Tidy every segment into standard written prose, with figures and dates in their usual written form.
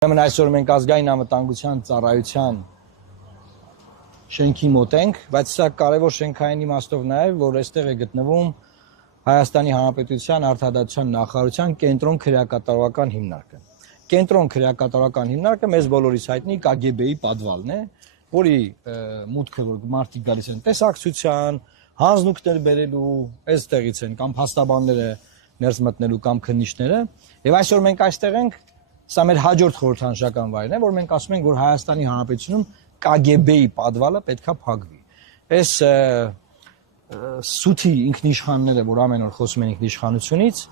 Ուրեմն այսօր մենք ազգային անվտանգության ծառայության շենքի մոտ ենք, բայց սա կարևոր շենքային իմաստով նաև, որ այստեղ է գտնվում Հայաստանի Հանրապետության Արդարադատության նախարարության կենտրոն քրեակատարողական հիմնարկը։ Կենտրոն քրեակատարողական հիմնարկը մեզ բոլորիս հայտնի KGB-ի պատվալն է, որի մուտքը որ մարդիկ գալիս են տեսակցության, հանձնուկներ բերելու, այստեղից են կամ փաստաբանները ներս մտնելու կամ քննիչները, եւ այսօր մենք այստեղ ենք. Սա մեր հաջորդ խորհրդանշական վայրն է, որ մենք ասում ենք, որ Հայաստանի Հանրապետությունում KGB-ի պատվալը պետքա փակվի։ Այս սութի ինքնիշխանները, որ ամեն օր խոսում են ինքնիշխանությունից,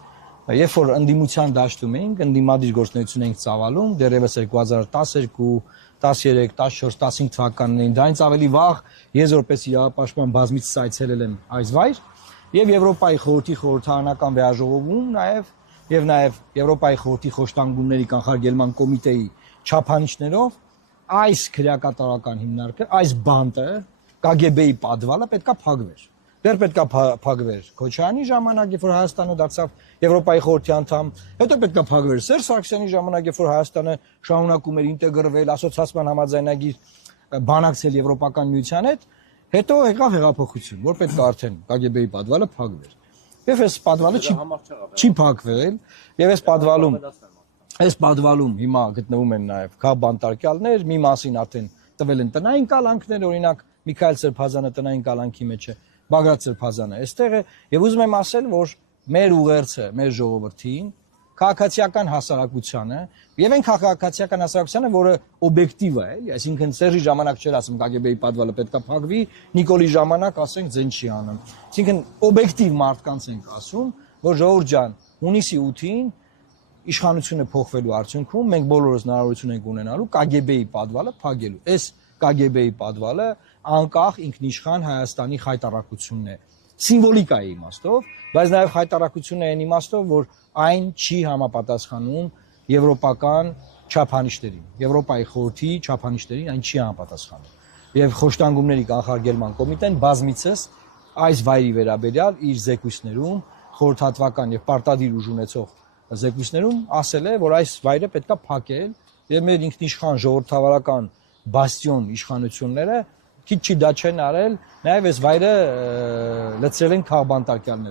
երբ որ ընդդիմության դաշտում էինք, ընդդիմադիր գործունեություն էինք ծավալում, դեռևս 2012, 13, 14, 15 թվականներին, դրանից ավելի վաղ ես որպես իրավապաշտպան բազմիցս այցելել եմ այս վայր, եւ Եվրոպայի խորհրդի խորհրդարանական վեաժողովում նաև Եվրոպայի խորհրդի խոշտանգումների կանխարգելման կոմիտեի չափանիշներով այս քրեակատարողական հիմնարկը, այս բանտը KGB-ի պատվալը պետքա փակվեր։ Դեռ պետքա փակվեր Քոչարյանի ժամանակ, երբ որ Հայաստանը դարձավ Եվրոպայի խորհրդի անդամ, հետո պետքա փակվեր Սերժ Սարգսյանի ժամանակ, երբ որ Հայաստանը շարունակում էր ինտեգրվել, ասոցիացիան համաձայնագիր բանակցել Եվրոպական միության հետ, հետո եկավ հեղափոխություն, որ պետք է արդեն KGB-ի պատվալը փակվեր։ Եվ այս պատվալը չի փակվել, եւ այս պատվալում հիմա գտնվում են նաեւ քա բանտարկյալներ, մի մասին արդեն տվել են տնային կալանքներ, օրինակ Միքայել Սրբազանը տնային կալանքի մեջ է, Բագրատ Սրբազանը այստեղ է, եւ ուզում եմ ասել, որ մեր ուղերձը, մեր ժողովրդին, քաղաքացիական հասարակությանը, եւ այն քաղաքացիական հասարակությանը, որը օբյեկտիվ է, էլի, այսինքն Սերժի ժամանակ չէր ասում KGB-ի պատվալը պետքա փակվի, Նիկոլի ժամանակ ասենք ձեն չի անում։ Այսինքն օբյեկտիվ մարդկանց ենք ասում, որ ժողովուրդ ջան, հունիսի 8-ին իշխանությունը փոխվելու արդյունքում մենք բոլորս հնարավորություն ենք ունենալու KGB-ի պատվալը փակելու։ Այս KGB-ի պատվալը անկախ ինքնիշխան Հայաստանի խայտարակությունն է, սիմվոլիկայի իմաստով, բայց նաև խայտարակությունն է այն իմաստով, որ այն չի համապատասխանում եվրոպական չափանիշներին, Եվրոպայի խորհրդի չափանիշներին այն չի համապատասխանում։ Եվ խոշտանգումների կանխարգելման կոմիտեն բազմիցս այս վայրի վերաբերյալ իր զեկույցներում, խորհրդատվական եւ պարտադիր ուժ ունեցող զեկույցներում ասել է, որ այս վայրը պետքա փակել եւ մեր ինքնիշխան ժողովրդավարական բաստիոն իշխանությունները քիչ չի դա չեն արել, նաև այս վայրը լցրել են քաղբանտարկյալներով։